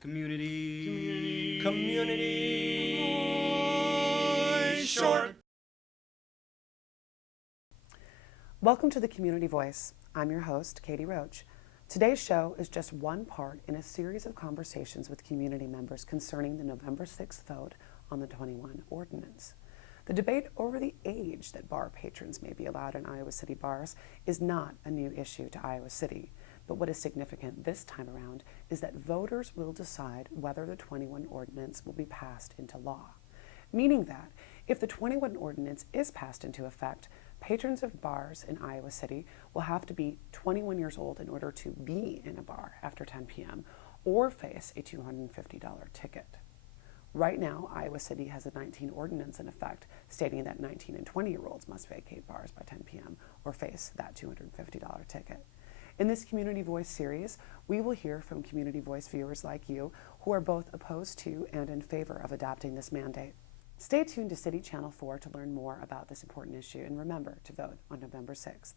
Community Short. Welcome to the Community Voice. I'm your host, Katie Roche. Today's show is just one part in a series of conversations with community members concerning the November 6th vote on the 21 ordinance. The debate over the age that bar patrons may be allowed in Iowa City bars is not a new issue to Iowa City, but what is significant this time around is that voters will decide whether the 21 ordinance will be passed into law, meaning that if the 21 ordinance is passed into effect, patrons of bars in Iowa City will have to be 21 years old in order to be in a bar after 10 p.m. or face a $250 ticket. Right now, Iowa City has a 19 ordinance in effect stating that 19 and 20-year-olds must vacate bars by 10 p.m. or face that $250 ticket. In this Community Voice series, we will hear from Community Voice viewers like you who are both opposed to and in favor of adopting this mandate. Stay tuned to City Channel 4 to learn more about this important issue, and remember to vote on November 6th.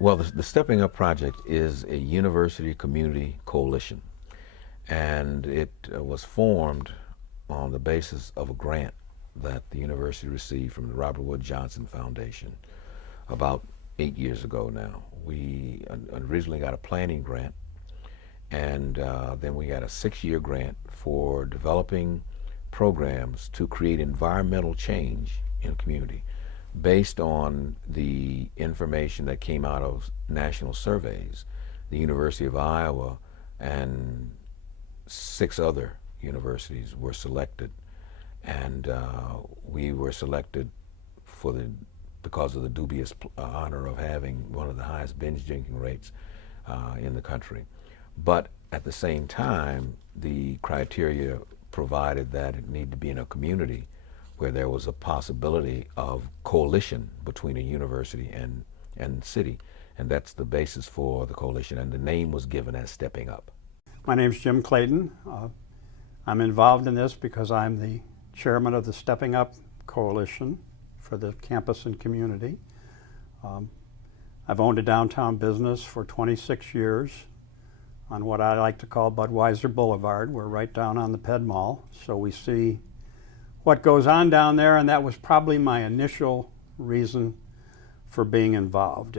Well, the Stepping Up Project is a university community coalition, and it was formed on the basis of a grant that the university received from the Robert Wood Johnson Foundation about 8 years ago now. We originally got a planning grant, and then we got a 6-year grant for developing programs to create environmental change in a community based on the information that came out of national surveys. The University of Iowa and 6 other universities were selected, and we were selected because of the dubious honor of having one of the highest binge drinking rates in the country. But at the same time, the criteria provided that it needed to be in a community where there was a possibility of coalition between a university and city. And that's the basis for the coalition, and the name was given as Stepping Up. My name's Jim Clayton. I'm involved in this because I'm the chairman of the Stepping Up Coalition for the campus and community. I've owned a downtown business for 26 years on what I like to call Budweiser Boulevard. We're right down on the Ped Mall, so we see what goes on down there, and that was probably my initial reason for being involved.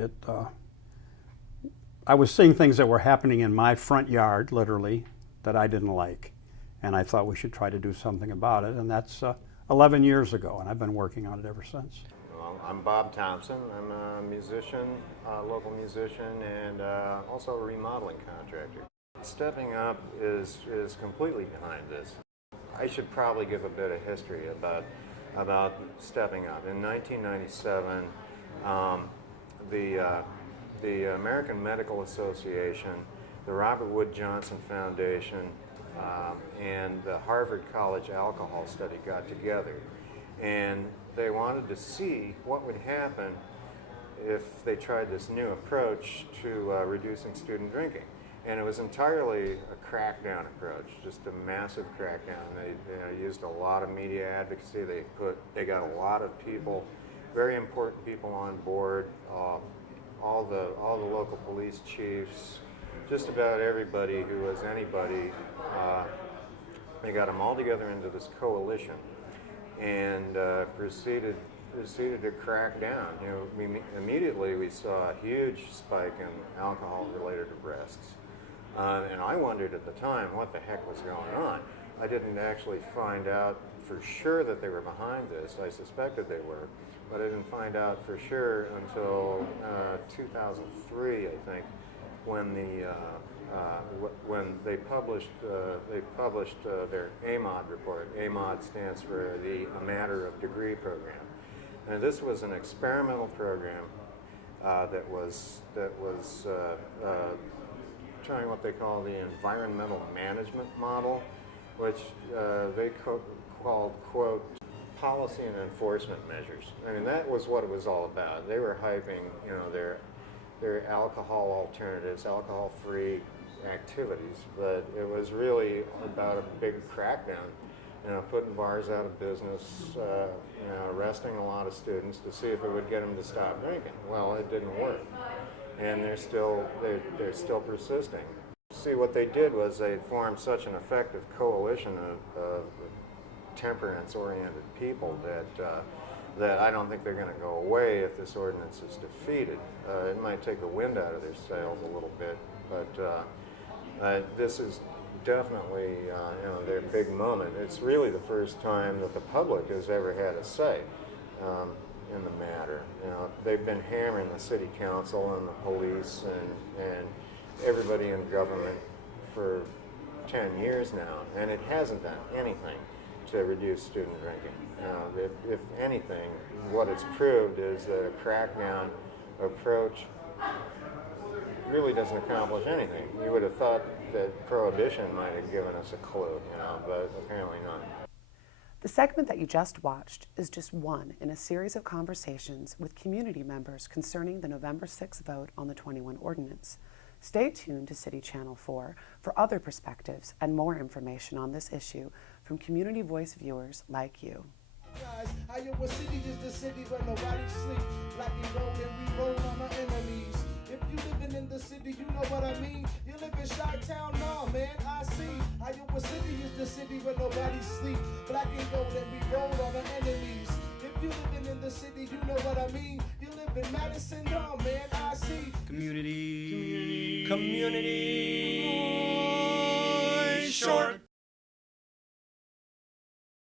I was seeing things that were happening in my front yard, literally, that I didn't like, and I thought we should try to do something about it, and that's 11 years ago, and I've been working on it ever since. Well, I'm Bob Thompson. I'm a musician, local musician, and also a remodeling contractor. Stepping Up is completely behind this. I should probably give a bit of history about Stepping Up. In 1997, the American Medical Association, the Robert Wood Johnson Foundation, and the Harvard College Alcohol Study got together, and they wanted to see what would happen if they tried this new approach to reducing student drinking. And it was entirely a crackdown approach, just a massive crackdown. They used a lot of media advocacy. They got a lot of people, very important people on board, all the local police chiefs, just about everybody who was anybody. They got them all together into this coalition and proceeded to crack down. Immediately we saw a huge spike in alcohol-related arrests. And I wondered at the time what the heck was going on. I didn't actually find out for sure that they were behind this. I suspected they were, but I didn't find out for sure until 2003, I think, when they published their AMOD report. AMOD stands for the A Matter of Degree program, and this was an experimental program that was trying what they call the environmental management model, which they called, quote, policy and enforcement measures. I mean, that was what it was all about. They were hyping, their alcohol alternatives, alcohol-free activities, but it was really about a big crackdown, putting bars out of business, arresting a lot of students to see if it would get them to stop drinking. Well, it didn't work. and they're still persisting. See, what they did was they formed such an effective coalition of temperance-oriented people that I don't think they're going to go away if this ordinance is defeated. It might take the wind out of their sails a little bit, but this is definitely their big moment. It's really the first time that the public has ever had a say in the matter. They've been hammering the city council and the police and everybody in government for 10 years now, and it hasn't done anything to reduce student drinking. If anything, what it's proved is that a crackdown approach really doesn't accomplish anything. You would have thought that prohibition might have given us a clue, but apparently not. The segment that you just watched is just one in a series of conversations with community members concerning the November 6th vote on the 21 ordinance. Stay tuned to City Channel 4 for other perspectives and more information on this issue from Community Voice viewers like you. Iowa City is the city where nobody sleeps. Black and gold and we roll on our enemies. If you living in the city, you know what I mean. You live in Chi-Town, nah, man, I see. Iowa City is the city where nobody sleeps. Black and gold and we roll on our enemies. If you living in the city, you know what I mean. You live in Madison, nah, man, I see. Community. Community.